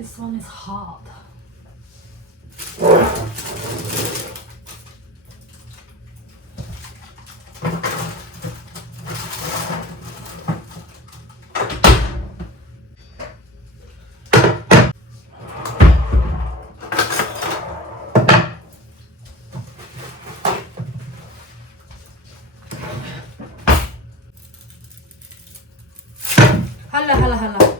This one is hard. Hala, hala, hala.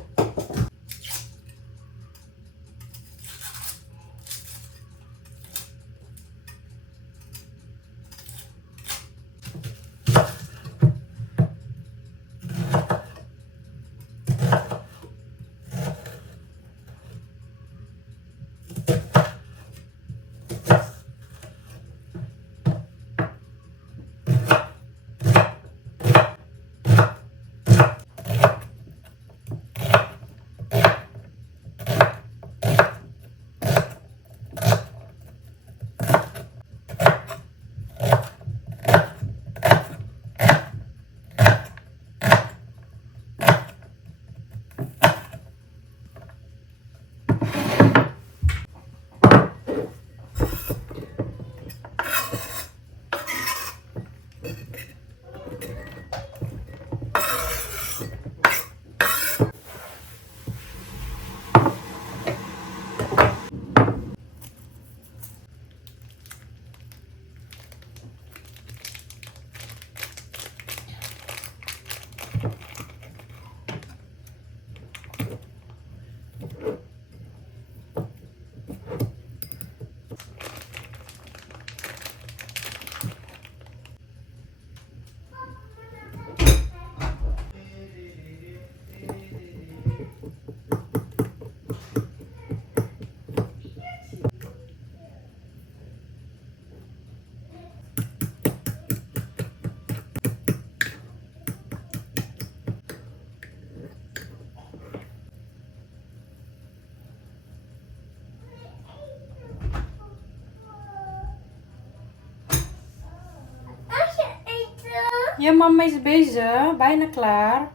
Ja, mama is bezig. Bijna klaar.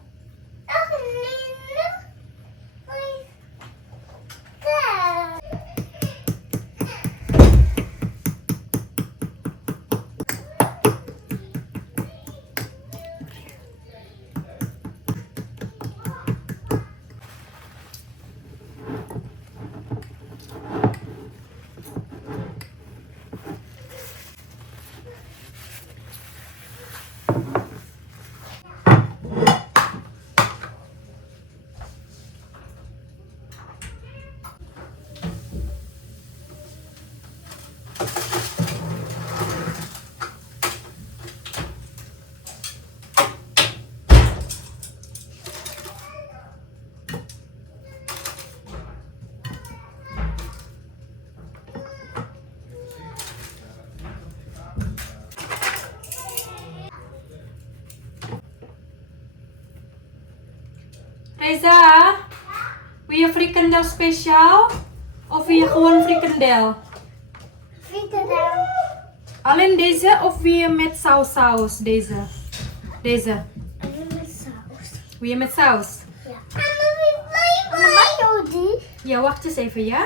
Reza, wil je frikandel speciaal? Of wil je gewoon frikandel? Frikandel. Alleen deze of wil je met saus? Deze. Deze. En met saus. Wil je met saus? Ja. En met mayo die. Ja, wacht eens even, ja?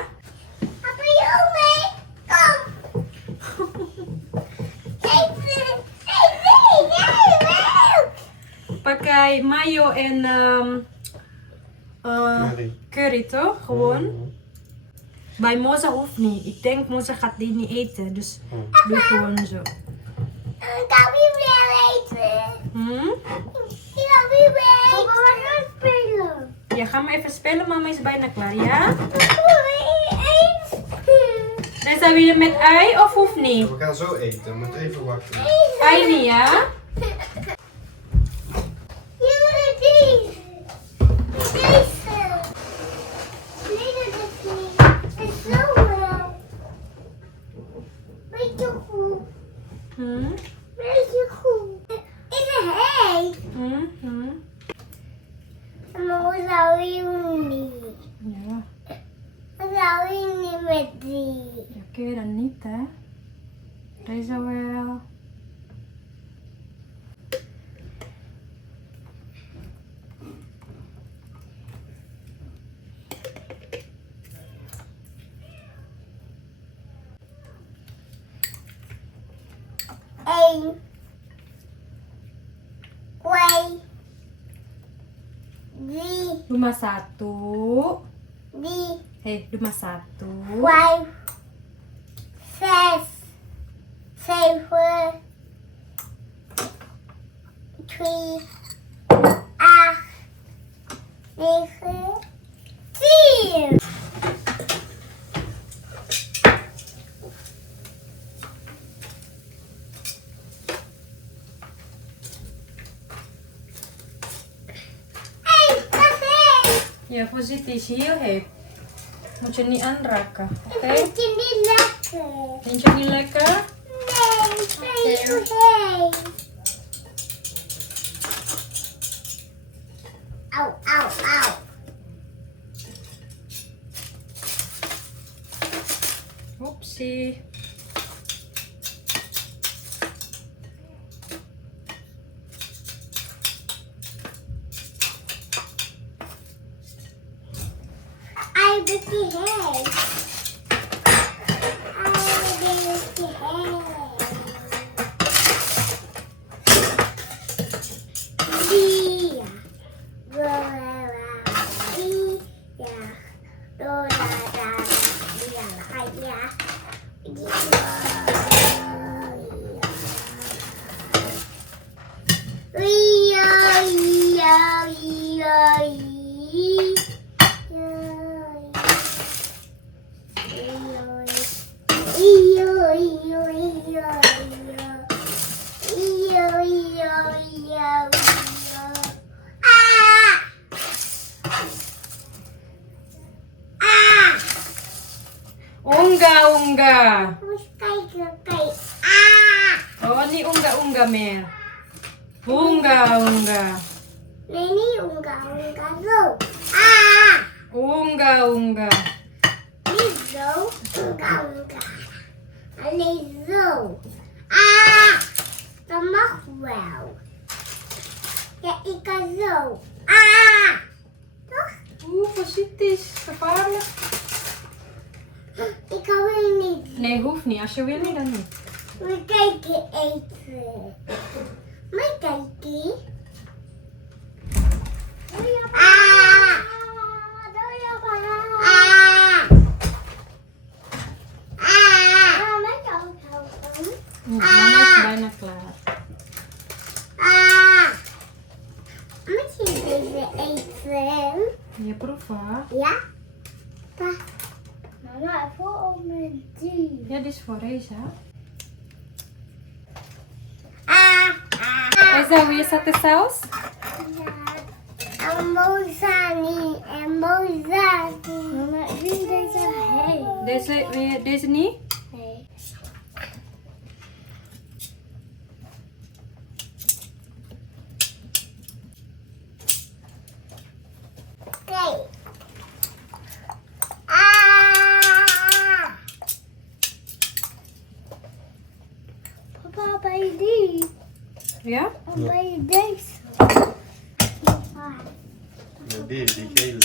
Papa, je ook mee? Kom. Pakai mayo en curry toch? Gewoon. Bij Moza hoeft niet. Ik denk Moza gaat die niet eten. Dus doe gewoon zo. Ik kan niet meer eten. Ik kan niet meer eten. Papa, we gaan spelen. Ja, ga maar even spelen. Mama is bijna klaar, ja? Reza, wil je met ei of hoeft niet? We gaan zo eten. We moeten even wachten. Ei niet, ja? Beetje goed. Is het heet? Maar hoe zou je niet? Ja. Hoe zou je niet met die? Ja, kun je dan niet, hè? Reza wel. 1, 2, 3, Rumah 1. 4, Rumah 1. 5, 6, 7, 3, 8, 9, 10. Ja, voorzichtig hier heeft. Moet je niet aanraken, oké? Vind je niet lekker? Vind je het niet lekker? Nee, vind je niet. Au, au, au. Oepsie. I bet je heen. I bet je heen. Dia. Unga. Moet kijken. Oh, niet unga meer. Unga. Nee, niet unga. Zo. Unga. Niet zo. Unga. Alleen zo. Dat mag wel. Ja, ik kan zo. Toch? Voorzichtig. Gevaarlijk. Ik kan weer niet. Nee, hoeft niet. Als je wil niet, dan niet. We kijken eten. Maar kijken. Mama is bijna klaar. Moet je deze eten? Je proeven. Ja? Mama, voor mijn die. Ja, dit is voor Reza. Ah. Reza, wil je zatte saus? En Mozani. Mama, ik wil deze heen. Wil je deze niet? Nee. Kijk. Papa, bij die. Ja? En bij deze. Met die gele.